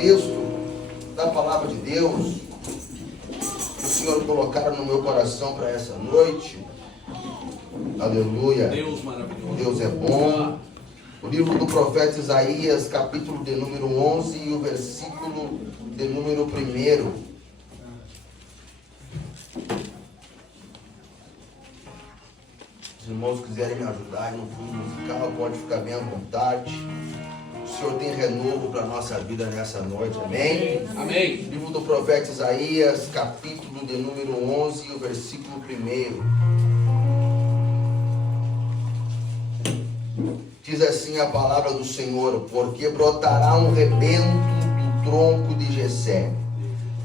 texto da palavra de Deus que o Senhor colocaram no meu coração para essa noite. Aleluia. Deus maravilhoso. Deus é bom. O livro do profeta Isaías, capítulo de número 11 e o versículo de número 1. Se os irmãos quiserem me ajudar aí no fundo musical, pode ficar bem à vontade. O Senhor tem renovo para a nossa vida nessa noite, amém? Amém. Livro do profeta Isaías, capítulo de número 11 e o versículo 1. Diz assim a palavra do Senhor: porque brotará um rebento do tronco de Jessé,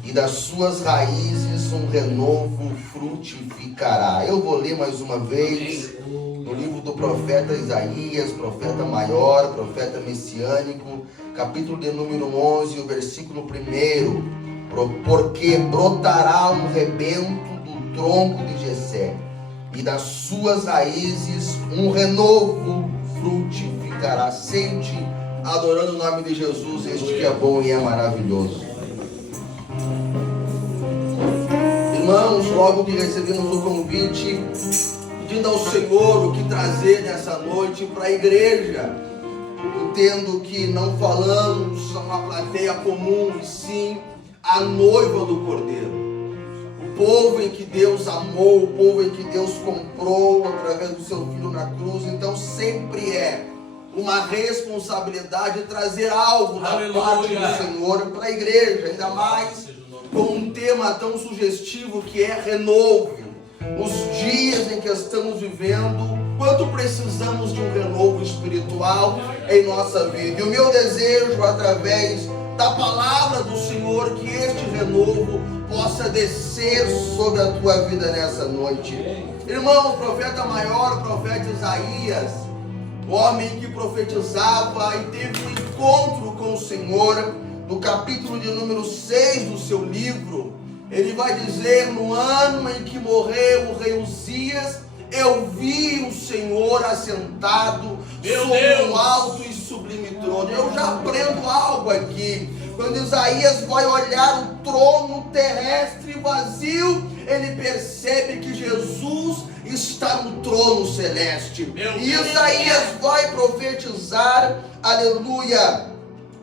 e das suas raízes um renovo frutificará. Eu vou ler mais uma vez no livro do profeta Isaías, profeta maior, profeta messiânico, capítulo de número 11, o versículo 1. Porque brotará um rebento do tronco de Jessé, e das suas raízes um renovo frutificará. Sente, adorando o nome de Jesus, este que é bom e é maravilhoso. Irmãos, logo que recebemos o convite, pedindo ao Senhor o que trazer nessa noite para a igreja, entendo que não falamos a uma plateia comum, e sim a noiva do Cordeiro. O povo em que Deus amou, o povo em que Deus comprou através do seu Filho na cruz. Então sempre é uma responsabilidade trazer algo da parte do Senhor para a igreja, ainda mais com um tema tão sugestivo que é renovo. Os dias em que estamos vivendo, quanto precisamos de um renovo espiritual em nossa vida. E o meu desejo, através da palavra do Senhor, que este renovo possa descer sobre a tua vida nessa noite. Irmão, o profeta maior, o profeta Isaías, o homem que profetizava e teve um encontro com o Senhor, no capítulo de número 6 do seu livro, ele vai dizer: no ano em que morreu o rei Uzias, eu vi o Senhor assentado sobre um alto e sublime trono. Eu já aprendo algo aqui. Quando Isaías vai olhar o trono terrestre vazio, ele percebe que Jesus está no trono celeste. E Isaías vai profetizar, aleluia,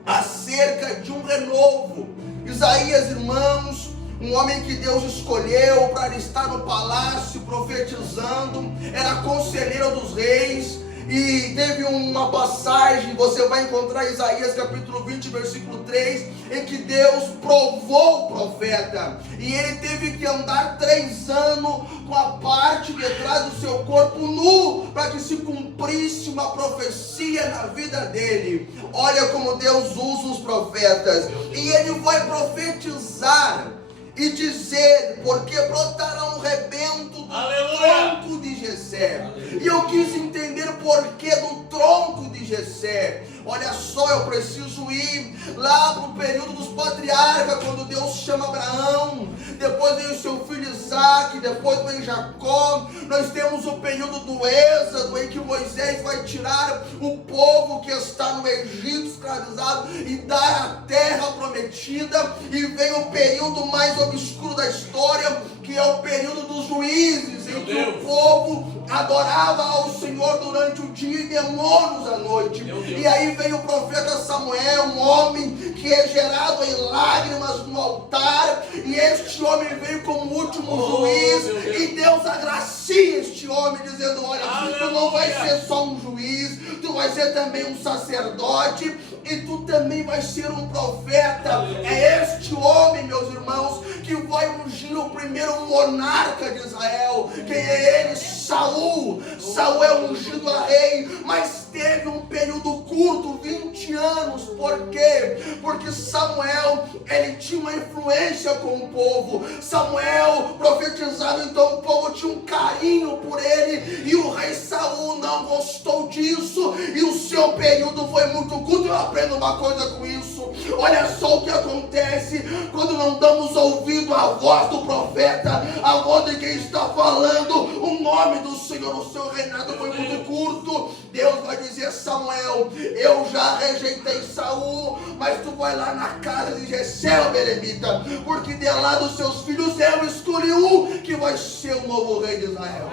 acerca de um renovo. Isaías, irmãos, um homem que Deus escolheu para estar no palácio profetizando, era conselheiro dos reis. E teve uma passagem, você vai encontrar Isaías capítulo 20, versículo 3, em que Deus provou o profeta, e ele teve que andar 3 anos com a parte de trás do seu corpo nu, para que se cumprisse uma profecia na vida dele. Olha como Deus usa os profetas, e ele vai profetizar e dizer: porque brotará um rebento do tronco de Jessé. E eu quis entender o porquê do tronco de Jessé. Olha só, eu preciso ir lá para o período dos patriarcas, quando Deus chama Abraão, depois vem o seu filho Isaac, depois vem Jacó. Nós temos o período do Êxodo, em que Moisés vai tirar o povo que está no Egito escravizado e dar a terra prometida. E vem o período mais obscuro da história, que é o período dos juízes, em que o povo adorava ao Senhor durante o dia e demônios à noite. E aí vem o profeta Samuel, um homem que é gerado em lágrimas no altar, e este homem veio como último juiz, e Deus agracia este homem, dizendo: olha, tu não vai ser só um juiz, tu vai ser também um sacerdote, e tu também vai ser um profeta. É este homem, meus irmãos, que vai ungir o primeiro monarca de Israel. Quem é ele? Saul. Saul é ungido a rei, mas teve um período curto, 20 anos. Por quê? Porque Samuel, ele tinha uma influência com o povo. Samuel profetizava, então o povo tinha um carinho por ele, e o rei Saul não gostou disso, e o seu período foi muito curto. Eu aprendo uma coisa com isso: Olha só o que acontece quando não damos ouvido à voz do profeta, à voz de quem está falando o nome do Senhor. O seu reinado foi muito curto. Deus vai dizer: Samuel, eu já rejeitei Saul, mas tu vai lá na casa de Jessé, o belemita, porque de lá dos seus filhos eu escolhi um que vai ser o novo rei de Israel.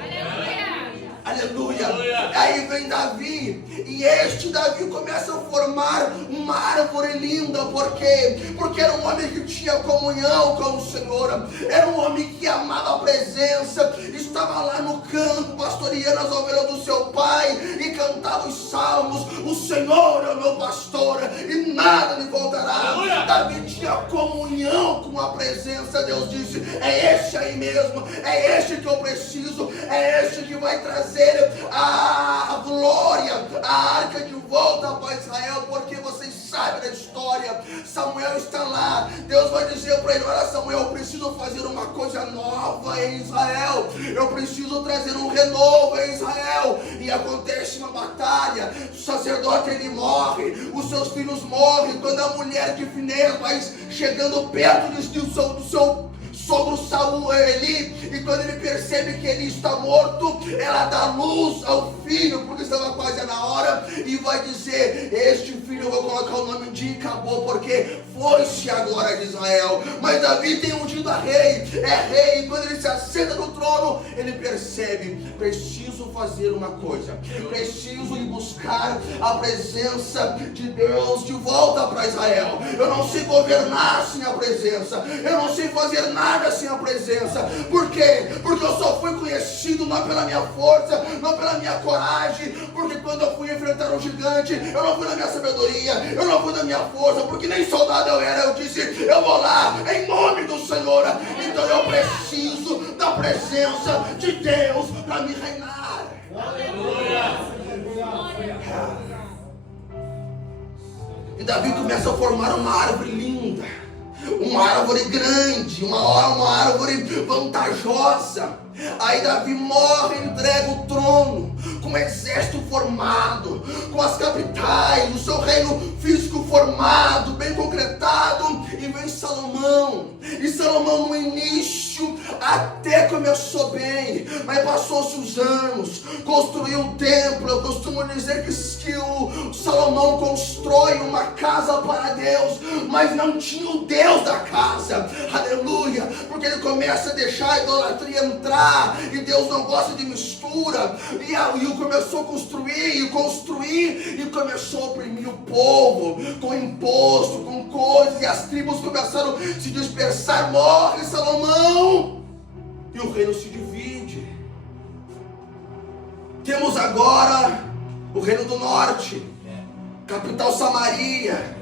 Aleluia. Aí vem Davi, e este Davi começa a formar uma árvore linda. Por quê? Porque era um homem que tinha comunhão com o Senhor, era um homem que amava a presença, estava lá no campo pastoreando as ovelhas do seu pai e cantava os salmos: o Senhor é o meu pastor e nada me faltará. Davi tinha comunhão com a presença. Deus disse: é este aí mesmo, é este que eu preciso, é este que vai trazer a glória, a arca de volta para Israel. Porque vocês sabem da história, Samuel está lá, Deus vai dizer para ele: olha, Samuel, eu preciso fazer uma coisa nova em Israel, eu preciso trazer um renovo em Israel. E acontece uma batalha, o sacerdote ele morre, os seus filhos morrem. Quando a mulher de Finés vai chegando perto do seu sogro Saul, Eli, e quando ele percebe que Eli está morto, ela dá luz ao filho, porque estava quase na hora, e vai dizer: este filho eu vou colocar o nome de Icabô, porque foi-se a glória de Israel. Mas Davi tem ungido a rei, é rei, e quando ele se assenta no trono, ele percebe: preciso fazer uma coisa, preciso ir buscar a presença de Deus de volta para Israel. Eu não sei governar sem a presença, eu não sei fazer nada sem a presença. Por quê? Porque eu só fui conhecido não pela minha força, não pela minha coragem. Porque quando eu fui enfrentar um gigante, eu não fui na minha sabedoria, eu não fui na minha força, porque nem soldado eu era. Eu disse: eu vou lá em nome do Senhor. Então eu preciso da presença de Deus para me reinar. E Davi começa a formar uma árvore linda, uma árvore grande, uma árvore vantajosa. Aí Davi morre, entrega o trono, com o exército formado, com as capitais, o seu reino físico formado, bem concretado. E vem Salomão. E Salomão no início até começou bem, mas passou-se os anos, construiu um templo. Eu costumo dizer que o Salomão constrói uma casa para Deus, mas não tinha o Deus da casa. Aleluia. Porque ele começa a deixar a idolatria entrar, e Deus não gosta de mistura. E começou a construir, e começou a oprimir o povo com imposto, com coisas, e as tribos começaram a se dispersar. Morre Salomão e o reino se divide. Temos agora o reino do norte, capital Samaria,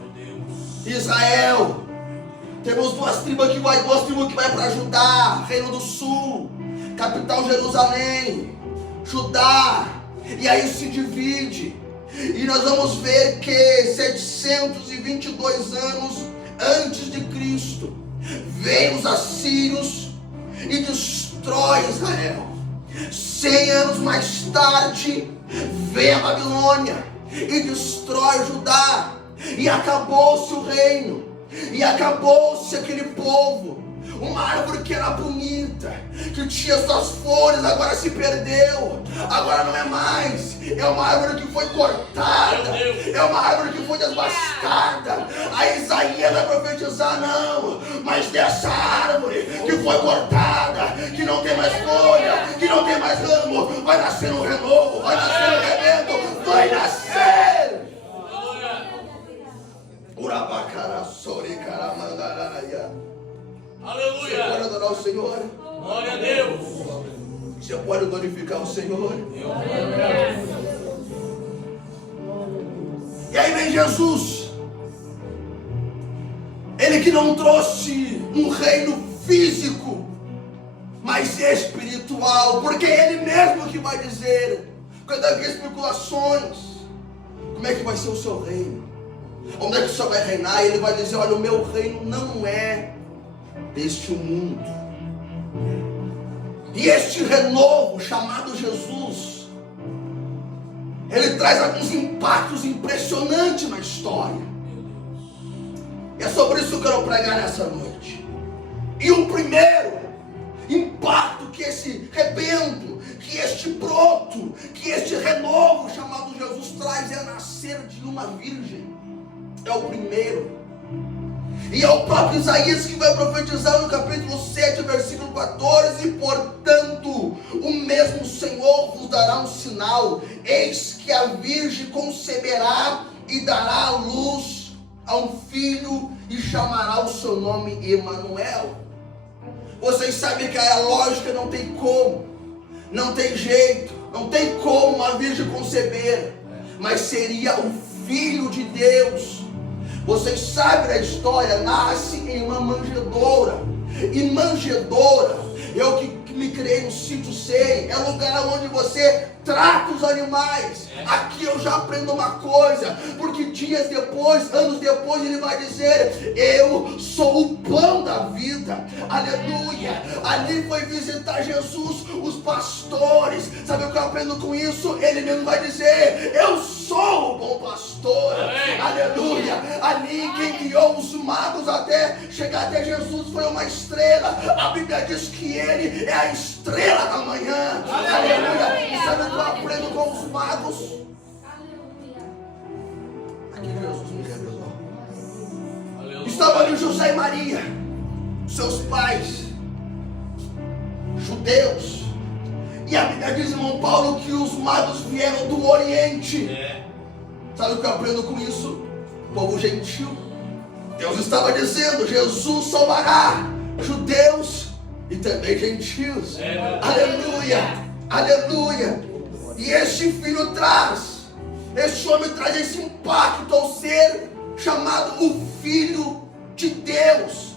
Israel. Temos duas tribos que vai para Judá, reino do sul, capital Jerusalém, Judá. E aí se divide. E nós vamos ver que 722 anos antes de Cristo, vêm os assírios e destrói Israel. 100 anos mais tarde, vem a Babilônia e destrói Judá. E acabou-se o reino, e acabou-se aquele povo. Uma árvore que era bonita, que tinha suas flores, agora se perdeu. Agora não é mais. É uma árvore que foi cortada, é uma árvore que foi desbastada. Aí Isaías vai profetizar: não, mas dessa árvore que foi cortada, que não tem mais folha, que não tem mais ramo, vai nascer um renovo, vai nascer um rebento, vai nascer. Aleluia. Você pode adorar o Senhor? Glória a Deus. Você pode glorificar o Senhor? E aí vem Jesus, ele que não trouxe um reino físico, mas espiritual, porque é ele mesmo que vai dizer, quando havia especulações, como é que vai ser o seu reino? Onde é que o Senhor vai reinar? E ele vai dizer: olha, o meu reino não é deste mundo. E este renovo chamado Jesus, ele traz alguns impactos impressionantes na história. E é sobre isso que eu quero pregar nessa noite. E o primeiro impacto que esse rebento, que este broto, que este renovo chamado Jesus traz é nascer de uma virgem. É o primeiro. E é o próprio Isaías que vai profetizar no capítulo 7, versículo 14: portanto, o mesmo Senhor vos dará um sinal, eis que a virgem conceberá e dará à luz a um filho e chamará o seu nome Emanuel. Vocês sabem que a lógica não tem como, não tem jeito, não tem como uma virgem conceber, mas seria o Filho de Deus. Vocês sabem da história, nasce em uma manjedoura. E manjedoura, eu que me criei no sítio sei, é lugar onde você trata os animais. Aqui eu já aprendo uma coisa, porque dias depois, anos depois, ele vai dizer: eu sou o pão da vida. Aleluia. Ali foi visitar Jesus os pastores. Sabe o que eu aprendo com isso? Ele mesmo vai dizer: eu sou o bom pastor. Aleluia. Ali quem guiou os magos até chegar até Jesus foi uma estrela. A Bíblia diz que ele é a estrela da manhã. Aleluia. E sabe o que eu aprendo com os magos? Aqui Jesus me revelou. Estavam ali José e Maria, seus pais, judeus. E a Bíblia diz, irmão Paulo, que os magos vieram do Oriente. Sabe o que eu aprendo com isso? Povo gentil. Deus estava dizendo: Jesus salvará judeus e também gentios. Aleluia, aleluia. E este filho traz, este homem traz esse impacto ao ser chamado o Filho de Deus.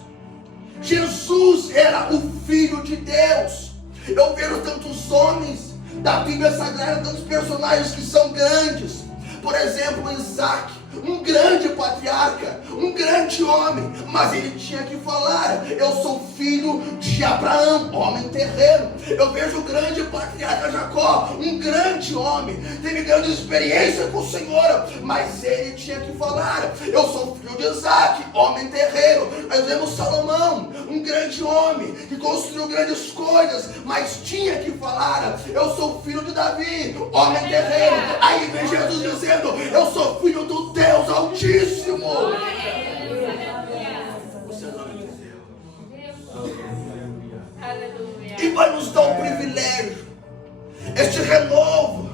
Jesus era o Filho de Deus. Eu vejo tantos homens da Bíblia Sagrada, tantos personagens que são grandes. Por exemplo, Isaac, um grande patriarca, um grande homem, mas ele tinha que falar: eu sou filho de Abraão, homem terreno. Eu vejo o grande patriarca Jacó, um grande homem, teve grande experiência com o Senhor, mas ele tinha que falar: eu sou filho de Isaac, homem terreno. Nós vemos Salomão, um grande homem, que construiu grandes coisas, mas tinha que falar: eu sou filho de Davi, homem terreno. Aí vem Jesus dizendo: eu sou filho do Deus Altíssimo. Você não entendeu. E vai nos dar um privilégio. Este renovo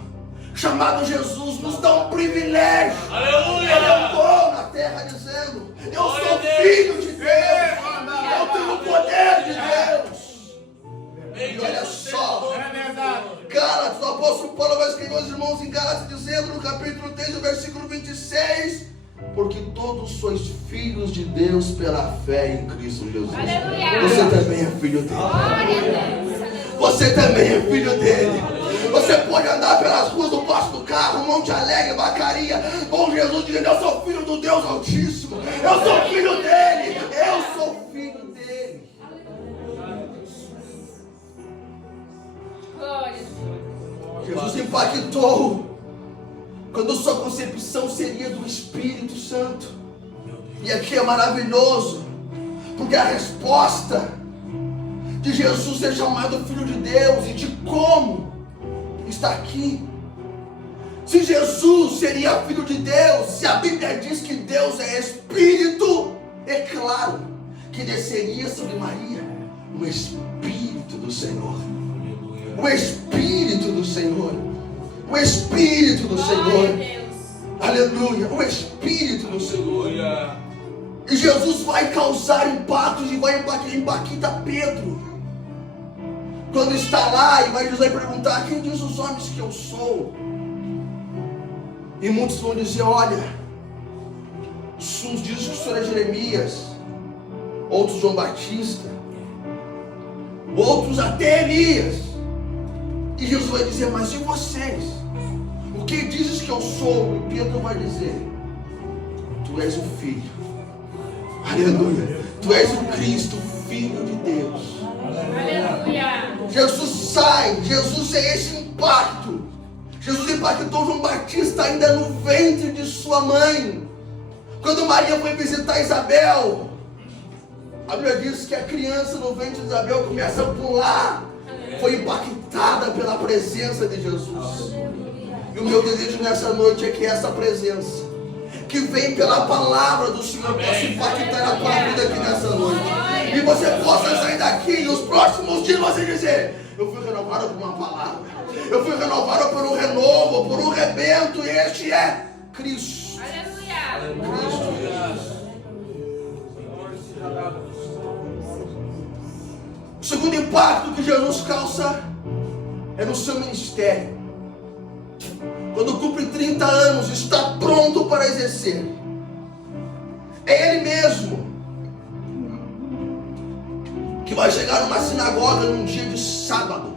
chamado Jesus nos dá um privilégio. Ele andou na terra dizendo: eu sou filho de Deus, eu tenho o poder de Deus. E olha só, Gálatas, o apóstolo Paulo vai escrever aos irmãos em Gálatas dizendo no capítulo 3, no versículo 26: porque todos sois filhos de Deus pela fé em Cristo Jesus. Aleluia. Você também é filho dele. Você também é filho dele. Você pode andar pelas ruas do Passo do Carro, Monte Alegre, Vacaria, com Jesus dizendo: eu sou filho do Deus Altíssimo. Eu sou filho dele. Eu sou filho dele. Jesus impactou quando sua concepção seria do Espírito Santo. E aqui é maravilhoso, porque a resposta de Jesus ser chamado Filho de Deus e de como está aqui. Se Jesus seria Filho de Deus, se a Bíblia diz que Deus é Espírito, é claro que desceria sobre Maria o Espírito do Senhor. O Espírito do Senhor. O Espírito do Senhor. Aleluia. O Espírito do Senhor. E Jesus vai causar impactos e vai impactar Pedro. Quando está lá e vai José perguntar: quem diz os homens que eu sou? E muitos vão dizer: olha, uns dizem que o senhor é Jeremias, outros João Batista, outros até Elias. E Jesus vai dizer: mas e vocês? O que dizes que eu sou? E Pedro vai dizer: tu és o Filho. Aleluia. Tu és o Cristo, Filho de Deus. Aleluia. Jesus sai. Jesus é esse impacto. Jesus impactou João Batista ainda no ventre de sua mãe. Quando Maria foi visitar Isabel, a Bíblia diz que a criança no ventre de Isabel começa a pular. Foi impactada pela presença de Jesus. E o meu desejo nessa noite é que essa presença, que vem pela palavra do Senhor, possa impactar a tua vida aqui nessa noite. E você possa sair daqui e nos próximos dias você dizer: eu fui renovado por uma palavra, eu fui renovado por um renovo, por um rebento, e este é Cristo. Cristo Jesus. O segundo impacto que Jesus causa é no seu ministério. Quando cumpre 30 anos, está pronto para exercer. É Ele mesmo que vai chegar numa sinagoga num dia de sábado.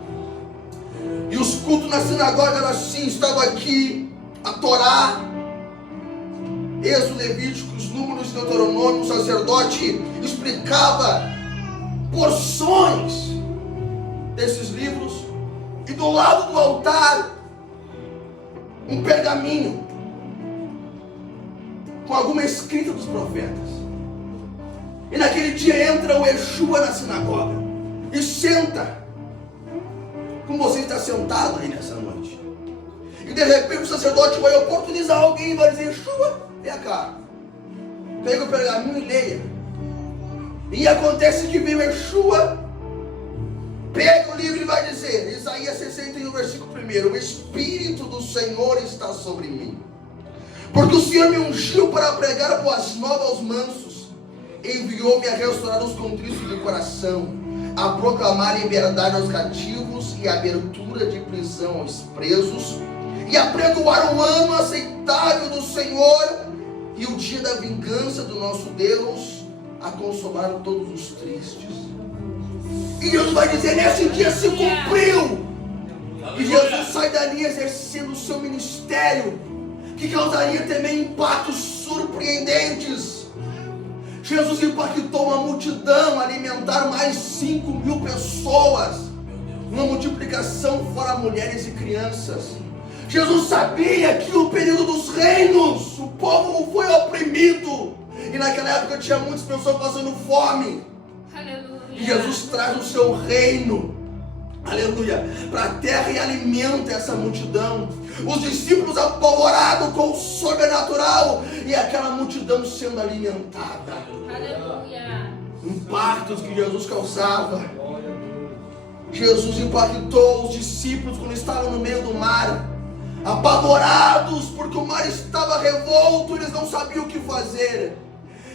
E os cultos na sinagoga eram assim: estava aqui a Torá, Êxodo, Levíticos, Números, Deuteronômio. O sacerdote explicava porções desses livros, e do lado do altar um pergaminho com alguma escrita dos profetas. E naquele dia entra o Yeshua na sinagoga e senta, como você está sentado aí nessa noite. E de repente o sacerdote vai oportunizar alguém e vai dizer: Yeshua, vem cá, pega o pergaminho e leia. E acontece que vem o Yeshua, pega o livro e vai dizer, Isaías 61, versículo 1: o Espírito do Senhor está sobre mim, porque o Senhor me ungiu para pregar boas novas aos mansos, enviou-me a restaurar os contritos de coração, a proclamar liberdade aos cativos e abertura de prisão aos presos, e a pregoar o ano aceitável do Senhor e o dia da vingança do nosso Deus, a consolar todos os tristes. E Deus vai dizer: nesse dia se cumpriu. E Jesus sai dali exercendo o seu ministério, que causaria também impactos surpreendentes. Jesus impactou uma multidão, alimentar mais 5.000 pessoas, uma multiplicação fora mulheres e crianças. Jesus sabia que no período dos reinos o povo foi oprimido, e naquela época tinha muitas pessoas passando fome. Aleluia. E Jesus traz o seu reino, aleluia, para a terra e alimenta essa multidão. Os discípulos apavorados com o sobrenatural e aquela multidão sendo alimentada. Aleluia. Impactos que Jesus causava. Jesus impactou os discípulos quando estavam no meio do mar, apavorados porque o mar estava revolto, eles não sabiam o que fazer.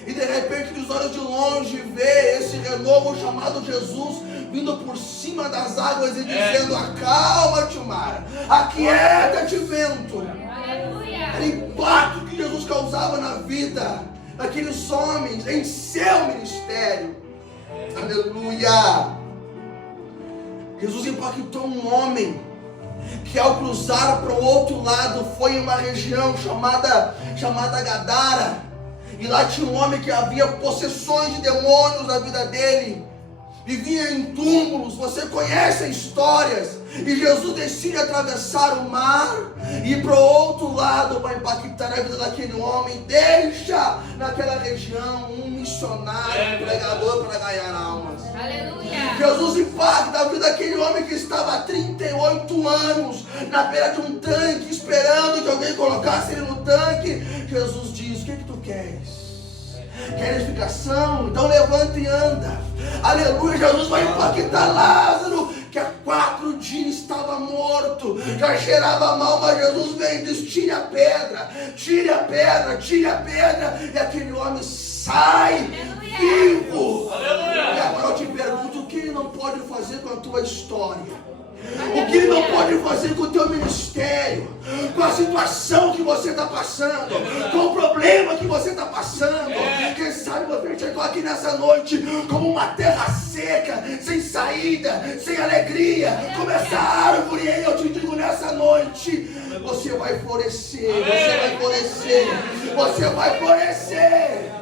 E de repente, os olhos de longe, vê esse renovo chamado Jesus vindo por cima das águas e dizendo: acalma-te, mar, aquieta-te, vento. Aleluia. O impacto que Jesus causava na vida daqueles homens em seu ministério. Aleluia. Jesus impactou um homem que, ao cruzar para o outro lado, foi em uma região chamada Gadara. E lá tinha um homem que havia possessões de demônios na vida dele, vivia em túmulos. Você conhece as histórias. E Jesus decide atravessar o mar e ir para o outro lado para impactar a vida daquele homem. Deixa naquela região um missionário, um pregador para ganhar almas. Aleluia. Jesus impacta a vida daquele homem que estava há 38 anos na beira de um tanque, esperando que alguém colocasse ele no tanque. Jesus diz: o que tu queres? Quer edificação? Então levanta e anda. Aleluia. Jesus vai impactar Lázaro, que há 4 dias estava morto, já cheirava mal, mas Jesus vem e diz: tire a pedra, tire a pedra, tire a pedra, e aquele homem sai vivo. Aleluia. E agora eu te pergunto: o que ele não pode fazer com a tua história? O que ele não pode fazer com o teu ministério, com a situação que você está passando, com o problema que você está passando? Quem sabe você chegou aqui nessa noite como uma terra seca, sem saída, sem alegria, como essa árvore. E eu te digo nessa noite: você vai florescer, você vai florescer, você vai florescer.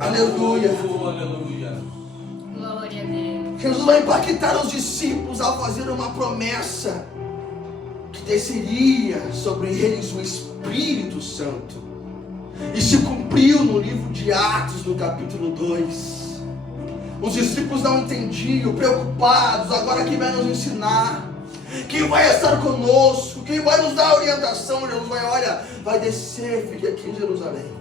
Aleluia. Aleluia. Glória a Deus. Jesus vai impactar os discípulos ao fazer uma promessa. desceria sobre eles o Espírito Santo. E se cumpriu no livro de Atos, no capítulo 2. Os discípulos não entendiam, preocupados. Agora quem vai nos ensinar? Quem vai estar conosco? Quem vai nos dar orientação? Jesus vai, olha, vai descer, fique aqui em Jerusalém,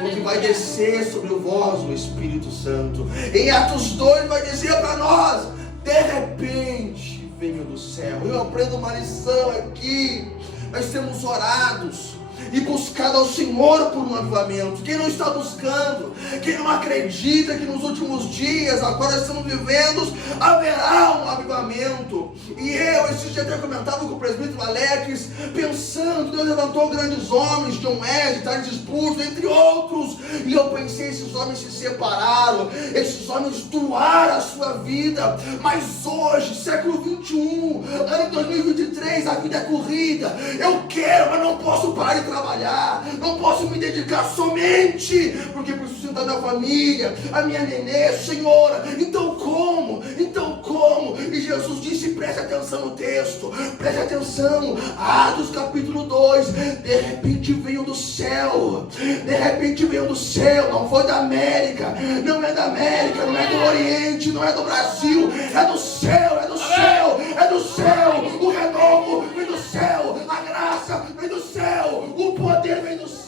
porque vai descer sobre vós o Espírito Santo. Em Atos 2 vai dizer para nós: de repente veio do céu. Eu aprendo uma lição aqui. Nós temos orados e buscado ao Senhor por um avivamento. Quem não está buscando, quem não acredita que nos últimos dias, agora estamos vivendo, haverá um avivamento. E eu, esse dia, tenho comentado com o presbítero Alex, pensando, Deus levantou grandes homens, John Wesley, Charles Spurgeon, entre outros, e eu pensei, esses homens se separaram, esses homens doaram a sua vida, mas hoje, século 21, ano 2023, a vida é corrida. Eu quero, mas não posso parar de trabalhar, não posso me dedicar somente, porque preciso sustentar minha família, a minha nenê, Senhora. Então como? E Jesus disse, preste atenção no texto, preste atenção, Atos capítulo 2, de repente veio do céu, não foi da América, não é da América, não é do Oriente, não é do Brasil, é do céu, o renovo vem do céu, a graça vem do céu, o poder vem do céu.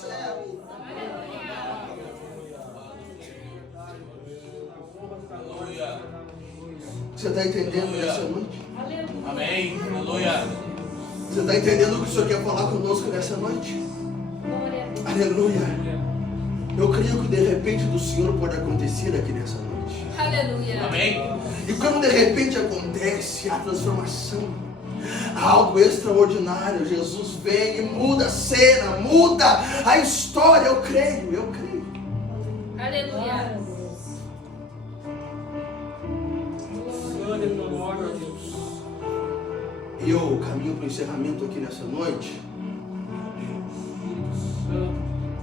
Você está entendendo nessa noite? Amém. Aleluia. Você está entendendo o que o Senhor quer falar conosco nessa noite? Aleluia. Eu creio que de repente do Senhor pode acontecer aqui nessa noite. Aleluia. Amém. E quando de repente acontece a transformação, algo extraordinário, Jesus vem e muda a cena, muda a história. Eu creio. Aleluia. E eu caminho para o encerramento aqui nessa noite.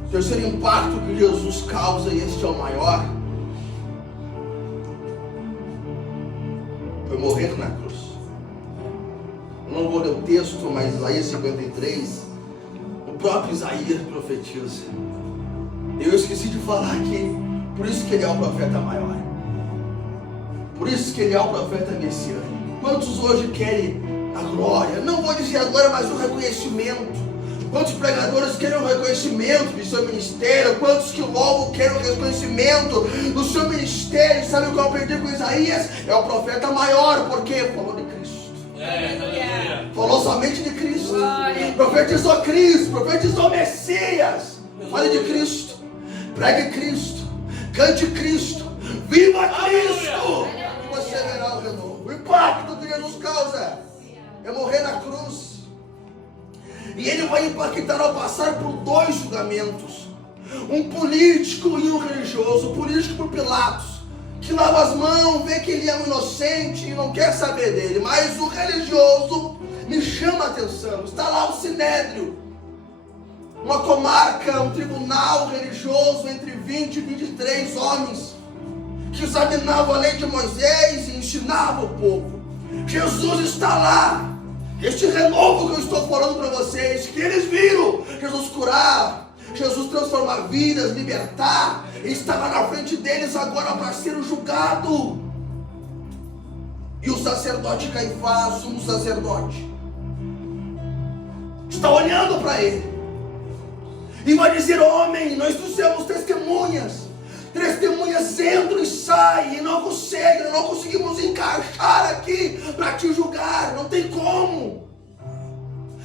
O terceiro impacto que Jesus causa, e este é o maior, foi morrer na cruz. Eu não vou ler o texto, mas Isaías 53, o próprio Isaías profetiza. Eu esqueci de falar aqui, por isso que ele é o profeta maior, por isso que ele é o profeta messiânico. Quantos hoje querem a glória? Não vou dizer a glória, mas o reconhecimento. Quantos pregadores querem o reconhecimento de seu ministério? Quantos que louvam querem o reconhecimento do seu ministério? Sabe o que eu aprendi com Isaías? É o profeta maior, porque falou de Cristo. Falou somente de Cristo. Profetizou Cristo, profetizou Messias. Fale de Cristo, pregue Cristo, cante Cristo, viva Cristo. E você verá o renovo. O impacto que Jesus causa é morrer na cruz. E ele vai impactar ao passar por dois julgamentos, um político e um religioso. O político por Pilatos, que lava as mãos, vê que ele é um inocente e não quer saber dele. Mas o religioso me chama a atenção. Está lá o Sinédrio, uma comarca, um tribunal religioso entre 20 e 23 homens, que examinavam a lei de Moisés e ensinavam o povo. Jesus está lá. Este renovo que eu estou falando para vocês, que eles viram Jesus curar, Jesus transformar vidas, libertar, ele estava na frente deles agora para ser julgado. E o sacerdote Caifás, sumo sacerdote, está olhando para ele e vai dizer: homem, nós trouxemos testemunhas entram e saem e não conseguimos encaixar aqui para te julgar, não tem como.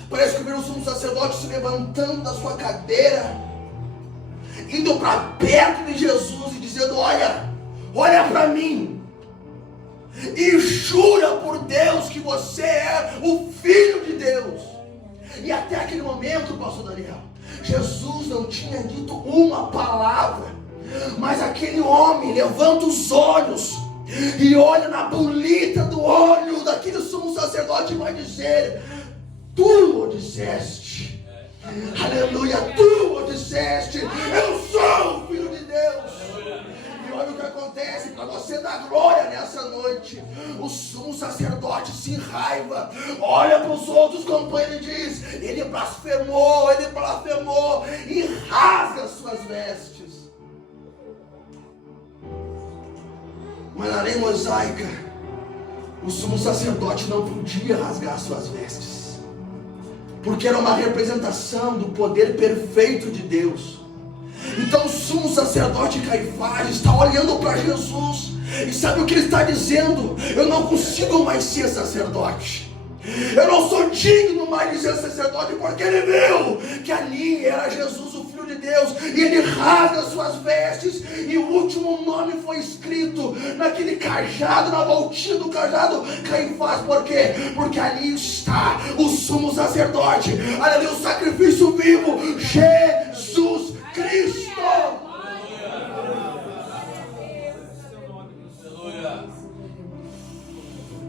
Parece que viram o sumo sacerdote se levantando da sua cadeira, indo para perto de Jesus e dizendo: olha para mim e jura por Deus que você é o Filho de Deus. E até aquele momento, pastor Daniel, Jesus não tinha dito uma palavra. Mas aquele homem levanta os olhos e olha na bolita do olho daquele sumo sacerdote e vai dizer: tu o disseste, aleluia, tu o disseste, eu sou o Filho de Deus. E olha o que acontece para você você dá glória nessa noite. O sumo sacerdote se enraiva, olha para os outros companheiros e diz: ele blasfemou, e rasga as suas vestes. Mas na lei mosaica, o sumo sacerdote não podia rasgar as suas vestes, porque era uma representação do poder perfeito de Deus. Então o sumo sacerdote Caifás está olhando para Jesus, e sabe o que ele está dizendo? Eu não consigo mais ser sacerdote, eu não sou digno mais de ser sacerdote, porque ele viu que ali era Jesus, o Filho de Deus, e ele rasga suas vestes, e o último nome foi escrito naquele cajado, na voltinha do cajado, Caifás. Por quê? Porque ali está o sumo sacerdote, ali o sacrifício vivo, Jesus Cristo.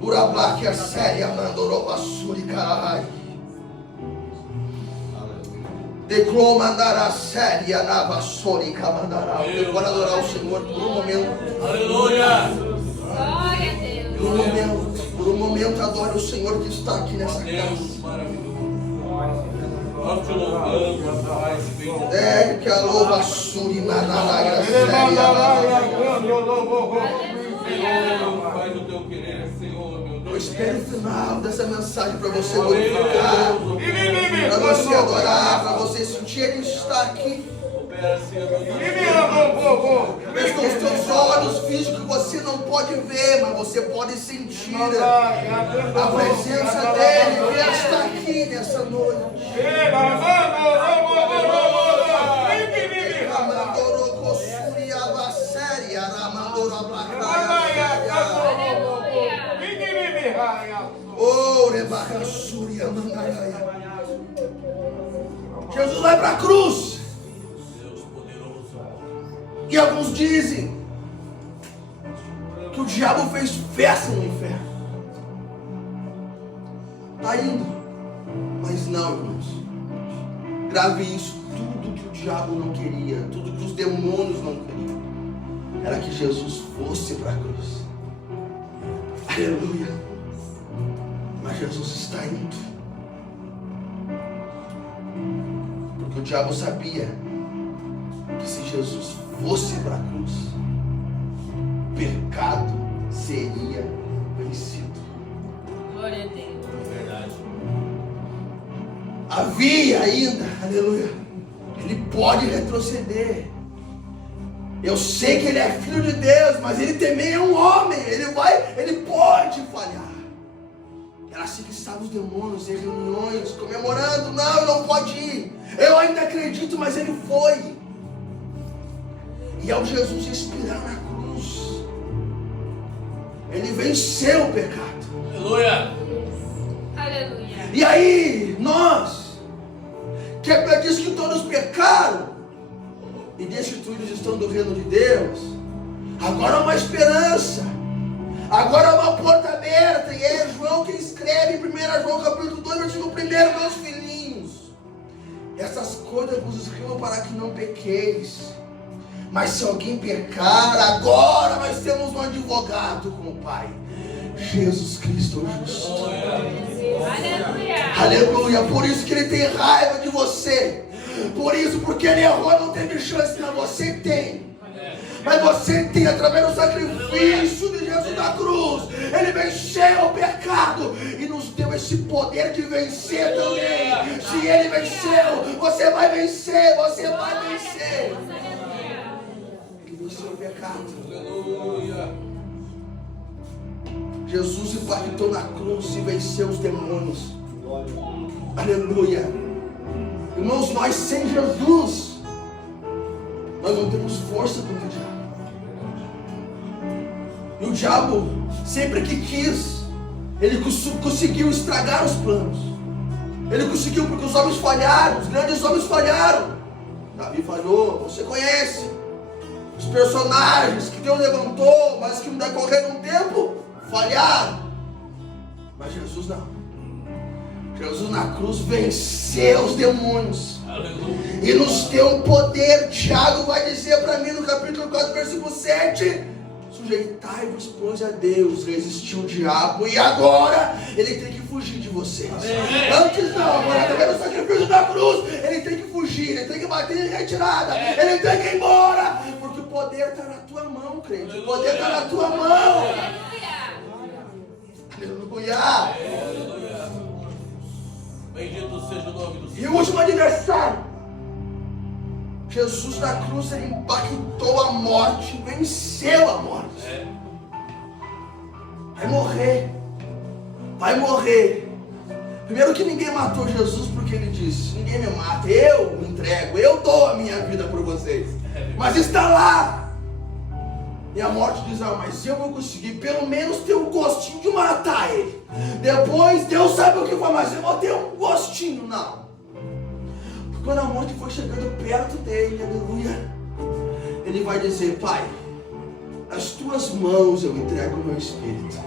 Urablaque a séria mandoroba suricarai. Declou mandará séria na vassorica mandará. Eu vou adorar o Senhor por um momento. Aleluia. Glória a Deus. Por um momento adore o Senhor que está aqui nessa casa. Deus maravilhoso. Nós te louvamos, Pai. É que a louva suri mandará séria. Faz o teu querer, Senhor, meu Deus. Eu espero o final dessa mensagem para você glorificar, para você adorar, para você sentir Ele está aqui. Talvez com os teus olhos físicos você não pode ver, mas você pode sentir a presença dEle. Ele está aqui nessa noite. Jesus vai para a cruz. E alguns dizem que o diabo fez festa no inferno. Está indo. Mas não, irmãos. Grave isso. Tudo que o diabo não queria, tudo que os demônios não queriam, era que Jesus fosse para a cruz. Aleluia. Mas Jesus está indo. Porque o diabo sabia que se Jesus fosse para a cruz, o pecado seria vencido. Glória a Deus. Verdade. Havia ainda, aleluia, ele pode retroceder. Eu sei que ele é filho de Deus, mas ele também é um homem. Ele pode falhar. Era assim que estavam os demônios em reuniões, comemorando. Não, ele não pode ir. Eu ainda acredito, mas ele foi. E ao Jesus expirar na cruz, ele venceu o pecado. Aleluia. Aleluia. E aí, nós, que a Bíblia diz que todos pecaram e destituídos estão do reino de Deus, agora há uma esperança, agora há uma porta aberta. E é João que escreve em 1 João capítulo 2, versículo 1: meus filhinhos, essas coisas vos escrevo para que não pequeis. Mas se alguém pecar, agora nós temos um advogado com o Pai, Jesus Cristo o justo. Aleluia. Aleluia. Por isso que ele tem raiva de você. Por isso, porque ele errou, não teve chance. Mas você tem. Mas você tem, através do sacrifício de Jesus na cruz, ele venceu o pecado e nos deu esse poder de vencer também. Se ele venceu, você vai vencer. Você vai vencer. Ele venceu o pecado. Aleluia. Jesus impactou na cruz e venceu os demônios. Aleluia. Irmãos, nós sem Jesus, nós não temos força contra o diabo. E o diabo, sempre que quis, ele conseguiu estragar os planos. Ele conseguiu, porque os homens falharam, os grandes homens falharam. Davi falhou, você conhece os personagens que Deus levantou, mas que no decorrer de um tempo falharam. Mas Jesus não. Jesus na cruz venceu os demônios. Aleluia. E nos deu um poder. Tiago vai dizer para mim no capítulo 4, versículo 7: se Sujeitai-vos, pois, a Deus, resistiu o diabo, e agora ele tem que fugir de vocês. Antes não, agora através do sacrifício da cruz, ele tem que fugir, ele tem que bater em retirada, ele tem que ir embora, porque o poder está na tua mão, crente, o poder está na tua mão. Aleluia. Bendito seja o nome do Senhor. E o último adversário, Jesus na cruz, ele impactou a morte, venceu a morte. Vai morrer. Vai morrer. Primeiro que ninguém matou Jesus, porque ele disse: ninguém me mata, eu me entrego, eu dou a minha vida por vocês. Mas está lá. E a morte diz: ah, mas eu vou conseguir pelo menos ter um gostinho de matar ele. Depois Deus sabe o que foi, mas eu vou ter um gostinho. Não. Quando a morte for chegando perto dele, aleluia, ele vai dizer: Pai, nas tuas mãos eu entrego o meu espírito.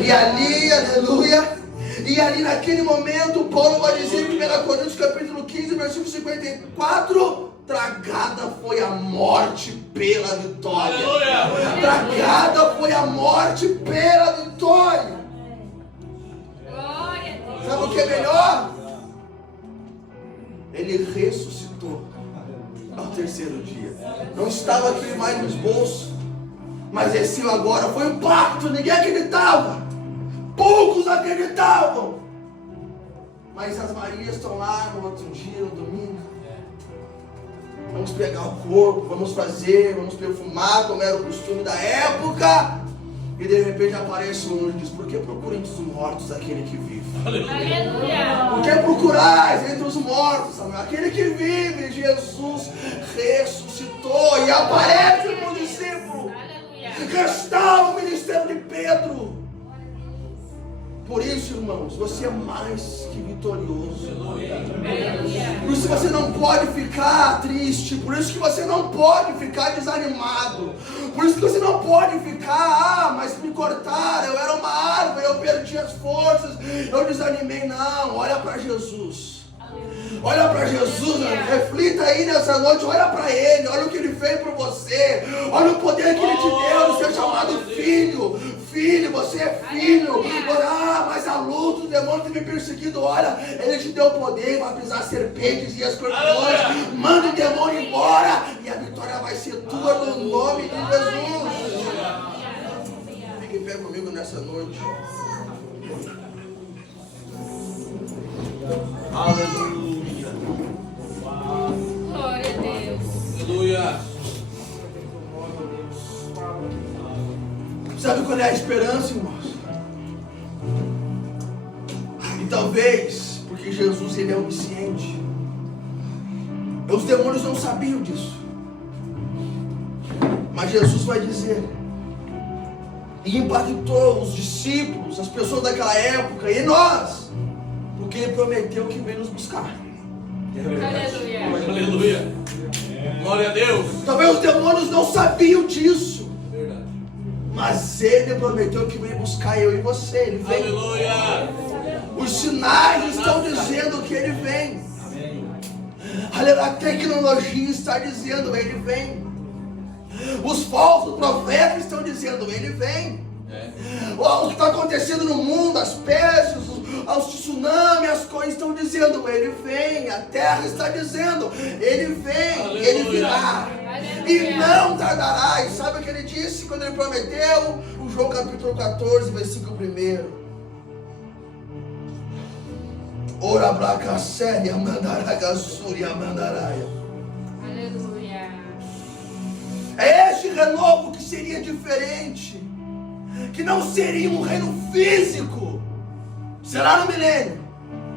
E ali, aleluia, e ali naquele momento, Paulo vai dizer em 1 Coríntios capítulo 15, versículo 54, tragada foi a morte pela vitória. Aleluia. Tragada foi a morte pela vitória. Glória a Deus. Sabe o que é melhor? Ele ressuscitou ao terceiro dia. Não estava aqui mais nos bolsos, mas desceu agora. Foi um pacto, ninguém acreditava. Poucos acreditavam. Mas as Marias estão lá no outro dia, no domingo. Vamos pegar o corpo, vamos fazer, vamos perfumar, como era o costume da época. E de repente aparece um anjo e diz: por que procuram entre os mortos aquele que vive? Aleluia. Por que procurais entre os mortos, Samuel? Aquele que vive, Jesus ressuscitou e aparece para o discípulo. Aleluia. Restaura o ministério de Pedro. Por isso, irmãos, você é mais que vitorioso. Aleluia. Por isso você não pode ficar triste. Por isso que você não pode ficar desanimado. Por isso que você não pode ficar: mas me cortaram, eu era uma árvore, eu perdi as forças, eu desanimei. Não, olha para Jesus. Olha para Jesus, reflita aí nessa noite, olha para Ele, olha o que Ele fez por você, olha o poder que Ele te deu de ser chamado filho. Filho, você é filho. Ah, mas a luta, o demônio tem me perseguido. Olha, Ele te deu poder para pisar serpentes e escorpiões. Manda o demônio embora e a vitória vai ser tua no nome de Jesus. Fique em pé comigo nessa noite. Aleluia. Glória a Deus. Aleluia. Sabe qual é a esperança, irmãos? E talvez, porque Jesus, Ele é onisciente, os demônios não sabiam disso. Mas Jesus vai dizer, e impactou os discípulos, as pessoas daquela época, e nós, porque Ele prometeu que veio nos buscar. Aleluia. Aleluia. Glória a Deus. Talvez os demônios não sabiam disso. Verdade. Mas Ele prometeu que veio buscar eu e você. Ele veio. Aleluia. Os sinais estão dizendo que Ele vem. Aleluia. A tecnologia está dizendo: Ele vem. Os falsos profetas estão dizendo: Ele vem. O que está acontecendo no mundo, as pestes, os tsunamis, as coisas estão dizendo: Ele vem. A terra está dizendo: Ele vem. Aleluia. Ele virá. E não tardará. E sabe o que Ele disse quando Ele prometeu? O João capítulo 14, versículo 1. Ora bracasséria, mandaragassúria, mandaraia. Aleluia. É este renovo que seria diferente, que não seria um reino físico, será no milênio.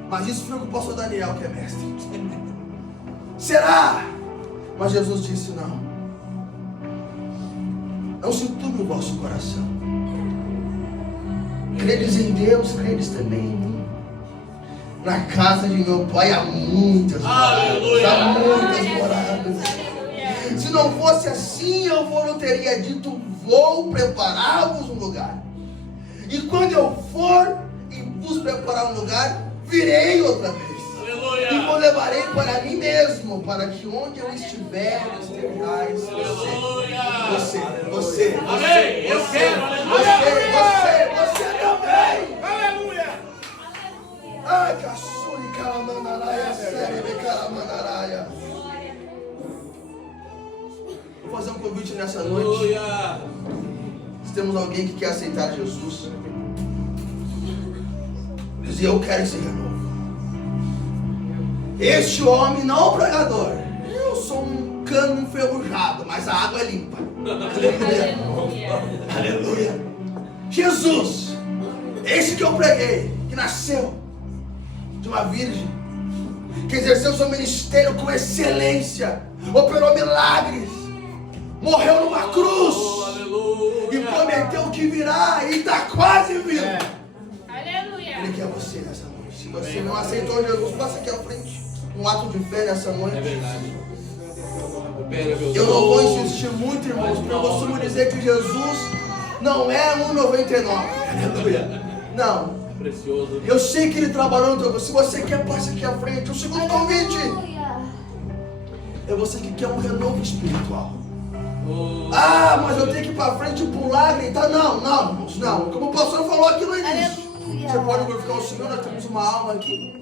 Mas isso foi o que o pastor Daniel, que é mestre. Será? Mas Jesus disse: não se turbe o vosso coração. Credes em Deus, credes também em mim. Na casa de meu pai há muitas moradas. Aleluia. Há muitas moradas. Aleluia. Se não fosse assim, eu não teria dito: vou preparar-vos um lugar. E quando eu for e vos preparar um lugar, virei outra vez. Aleluia. E o levarei para mim mesmo, para que onde eu estiver, estejais você Amém. Eu quero. você também. Aleluia. Ai, caçuri, calamanaraia, sério, calamanaraia. Vou fazer um convite nessa noite. Aleluia. Se temos alguém que quer aceitar Jesus, dizer: eu quero esse renovo. Este homem não é um pregador. Eu sou um cano enferrujado, mas a água é limpa. Aleluia. Aleluia. Aleluia. Jesus, esse que eu preguei, que nasceu de uma virgem, que exerceu seu ministério com excelência, operou milagres, morreu numa cruz e prometeu que virá e está quase vindo. Aleluia. Ele quer você nessa noite. Se você não aceitou Jesus, passa aqui à frente. Um ato de fé nessa noite. É verdade. Eu não vou insistir muito, irmãos, porque eu costumo dizer que Jesus não é 1,99. Aleluia. Não. Precioso. Eu sei que Ele trabalhou no teu. Se você quer, passe aqui à frente. O segundo convite é você que quer um renovo espiritual. Ah, mas eu tenho que ir para frente e pular, gritar. Não, irmãos, não. Como o pastor falou aqui no início. Você pode glorificar o Senhor, nós temos uma alma aqui.